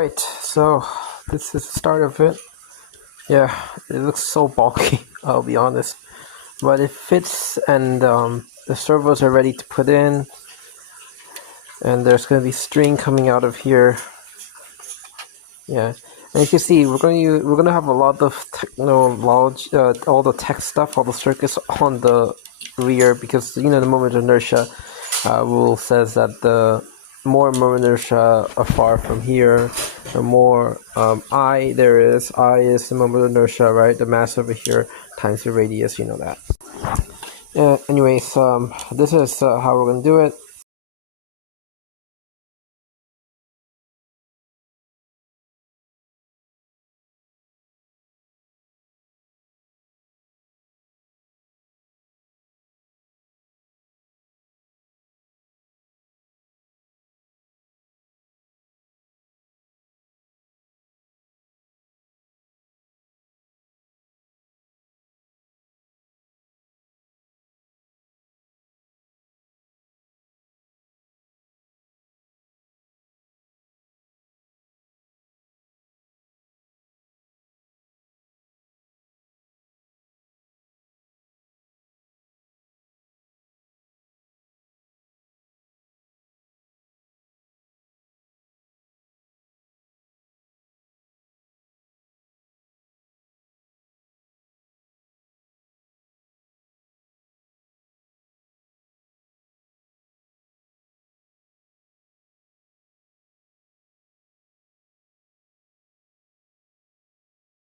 Alright, so this is the start of it. Yeah, it looks so bulky, I'll be honest. But it fits, and the servos are ready to put in. And there's going to be string coming out of here. Yeah, and you can see we're going to have a lot of technology, all the tech stuff, all the circuits on the rear, because the moment of inertia rule says that the more moment inertia far from here, the more I there is. I is the moment of inertia, right? The mass over here times the radius, you know that. Anyways, this is how we're gonna do it.